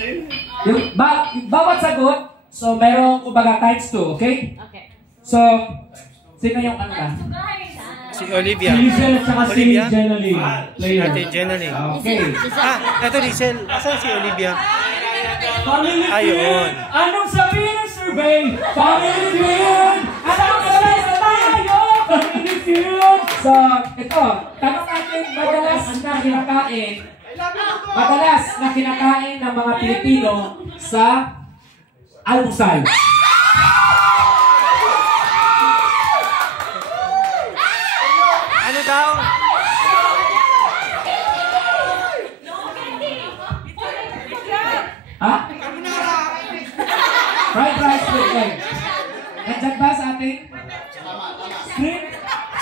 Yung bawat sagot, so merong kumbaga times 2, okay? Okay. So, sino yung ano na? Si Olivia. Si Rizel at saka si Olivia? Jenaline. Player. Ate Jenaline. Okay. Ito Rizel. Asan si Olivia? Family Ayun. Feud! Anong sabihin ng survey? Family Feud! Anong sabihin sa tayo? Family Feud! So, ito, tanong natin madalas na kinakain ng mga Pilipino sa almusal. Ano daw? Ha? Fried rice with egg. Nandiyan ba sa ating script?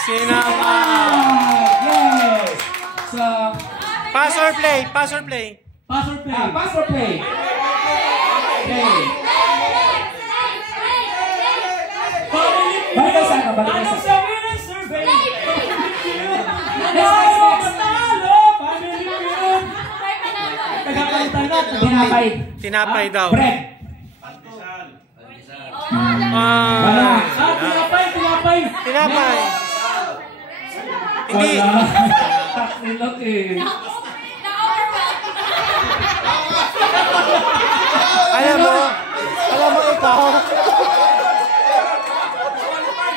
Sinama. Yes! So, Pass or play? Pass or play? Pass or play? pass or play? Okay. Family Feud! Balik sa ano? Balik Anong sa sabihin ng survey? Family Feud! Next. Talo! Family Feud! Tagapalitan na. Tinapay. Tinapay daw. Bread. Wala. Tinapay! Tinapay. Hindi. Taknilok eh. Alam mo ikaw.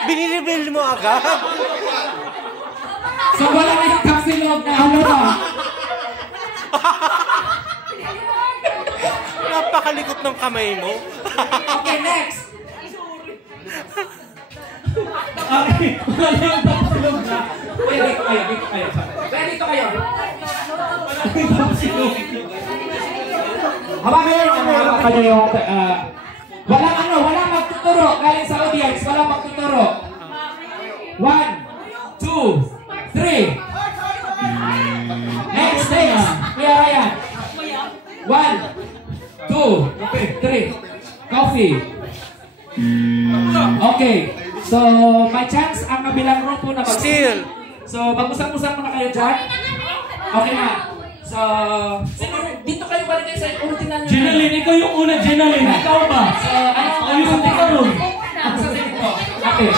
Binireveal mo agad. So wala na yung taknilok na ano ba? Napakalikot ng kamay mo. Okay, next. Okay, wala yung tapsilog na. Dito kayo. Dito kayo. Hawakan kayo yung walang magtuturo galing sa audience, walang magtuturo. 1, 2, 3. Next. Kuya Ryan. 1, 2, 3. Coffee. Okay. So, may chance ang kabilang grupo na Still. So, mag-usap-usap muna kayo dyan. Okay na. So, dito kayo balik kayo sa original nyo. Jenaline, ikaw yung una, Jenaline. Ikaw ba? So, ano yung sa tingin mo? tingin mo? Ano sa tingin mo? Okay.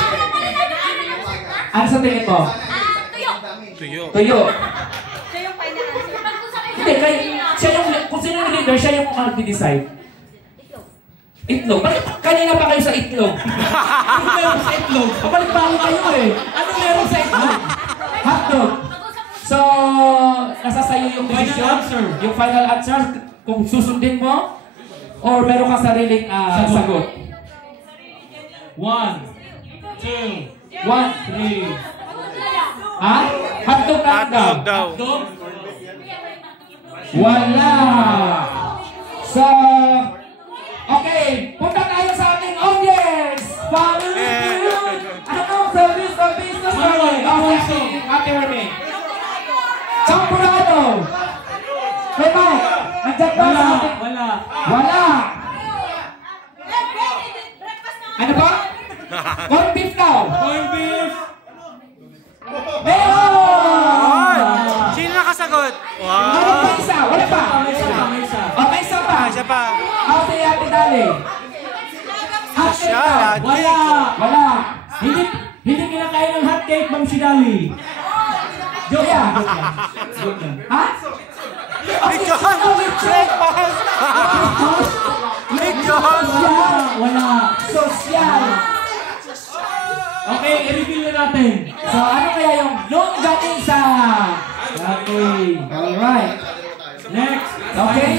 Ano sa tingin mo? Tuyo. Tuyo. Hindi, kung sino yung leader, siya yung mag-decide. Itlog. Bakit kanina pa kayo sa itlog? Ano meron sa itlog? Kapalik pa ako kayo eh. Ano meron sa itlog? Hotdog. So, nasa sayo yung decision. Final answer. Yung final answer, kung susundin mo, or meron kang sariling sagot. 1, 2, 1. 3. Ha? Hotdog na Hotdog daw. Hotdog? Wala. So, okay, punta tayo sa ating audience. Family Feud. Anong service of business family? Ate Remy. Champurado. May Mike. Nandiyan ba sa ating? Wala. Ano ba? Corn beef daw. Corn beef. Meron! Sino nakasagot? Ano pa isa? Wala pa? May isa. O, may isa pa. Siya pa. Ate Ate Dali. Siya. Wala. Hindi kinakain ng hot cake, Ma'am Shidali. Joke lang. Ha? Lechon! Breakfast! Lechon! Wala. Sosyal. Okay, i-reveal na natin. So, ano kaya yung longganisa? Okay. Alright. Next. Okay.